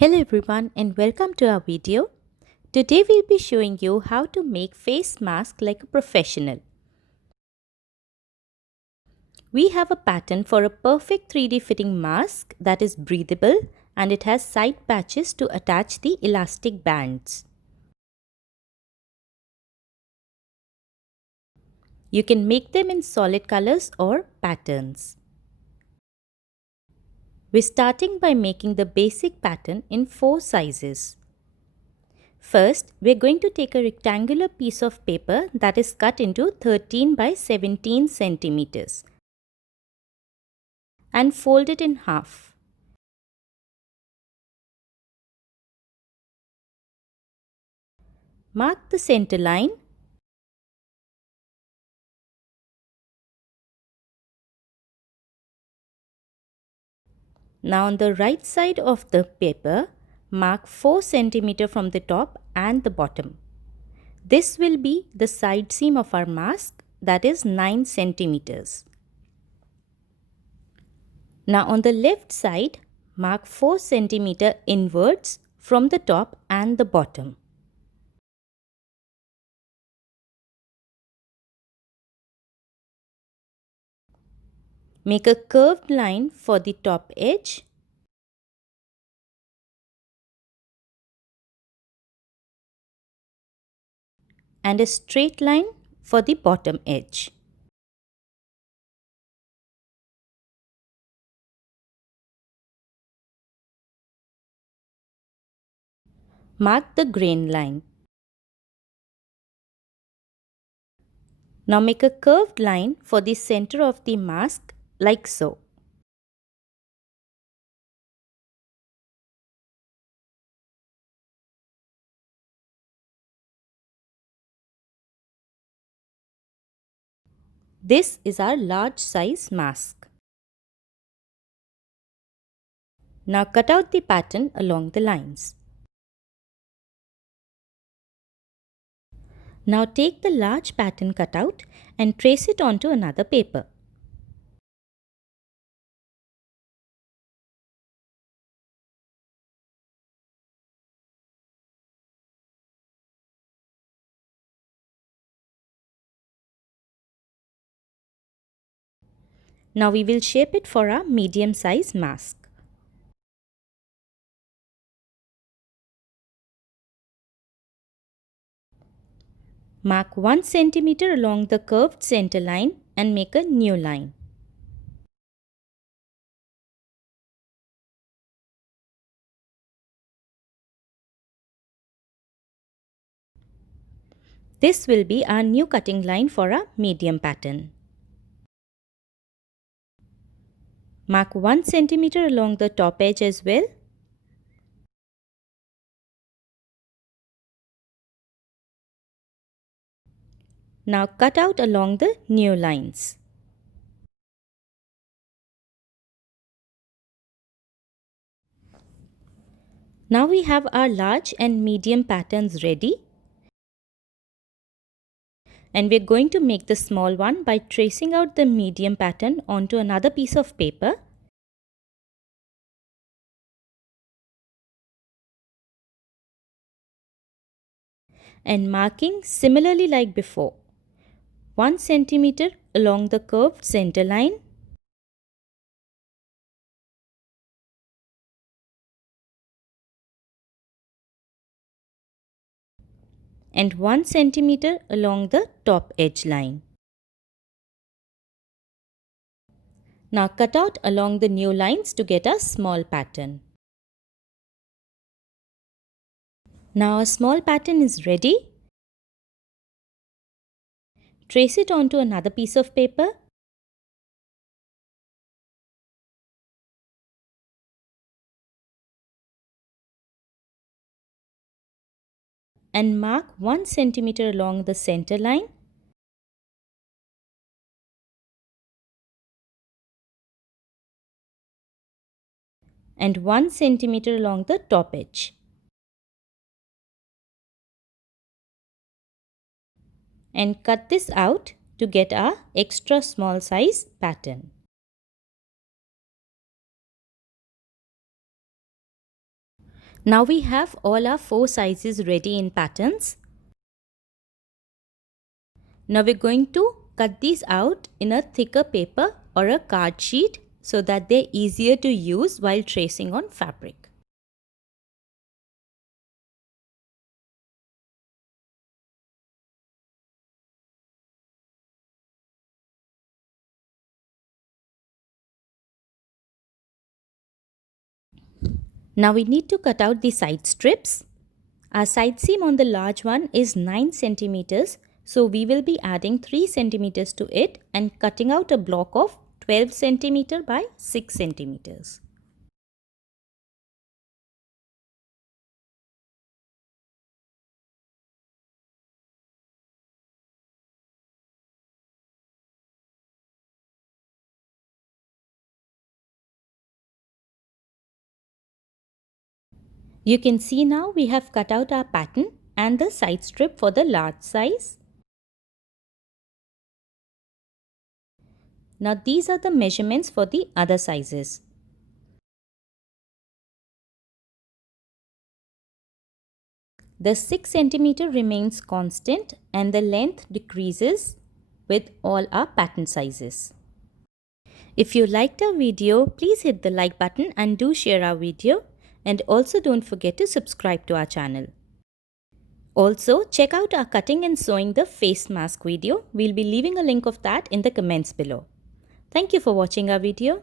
Hello everyone and welcome to our video. Today we'll be showing you how to make face mask like a professional. We have a pattern for a perfect 3D fitting mask that is breathable and it has side patches to attach the elastic bands. You can make them in solid colors or patterns. We're starting by making the basic pattern in 4 sizes. First, we're going to take a rectangular piece of paper that is cut into 13 by 17 centimeters and fold it in half. Mark the center line . Now on the right side of the paper, mark 4 cm from the top and the bottom. This will be the side seam of our mask, that is 9 centimeters. Now on the left side, mark 4 cm inwards from the top and the bottom. Make a curved line for the top edge and a straight line for the bottom edge. Mark the grain line. Now make a curved line for the center of the mask like so. This is our large size mask. Now cut out the pattern along the lines. Now take the large pattern cutout and trace it onto another paper. Now we will shape it for our medium size mask. Mark 1 cm along the curved center line and make a new line. This will be our new cutting line for our medium pattern. Mark 1 cm along the top edge as well. Now cut out along the new lines. Now we have our large and medium patterns ready. And we're going to make the small one by tracing out the medium pattern onto another piece of paper. And marking similarly like before. 1 cm along the curved center line and 1 cm along the top edge line. Now cut out along the new lines to get a small pattern. Now a small pattern is ready. Trace it onto another piece of paper. And mark 1 cm along the center line and 1 cm along the top edge. And cut this out to get our extra small size pattern. Now we have all our 4 sizes ready in patterns. Now we're going to cut these out in a thicker paper or a card sheet so that they're easier to use while tracing on fabric. Now we need to cut out the side strips. Our side seam on the large one is 9 centimeters, so we will be adding 3 centimeters to it and cutting out a block of 12 centimeter by 6 centimeters. You can see now we have cut out our pattern and the side strip for the large size. Now these are the measurements for the other sizes. The 6 centimeter remains constant and the length decreases with all our pattern sizes. If you liked our video, please hit the like button and do share our video, and also don't forget to subscribe to our channel. Also, check out our cutting and sewing the face mask video. We'll be leaving a link of that in the comments below. Thank you for watching our video.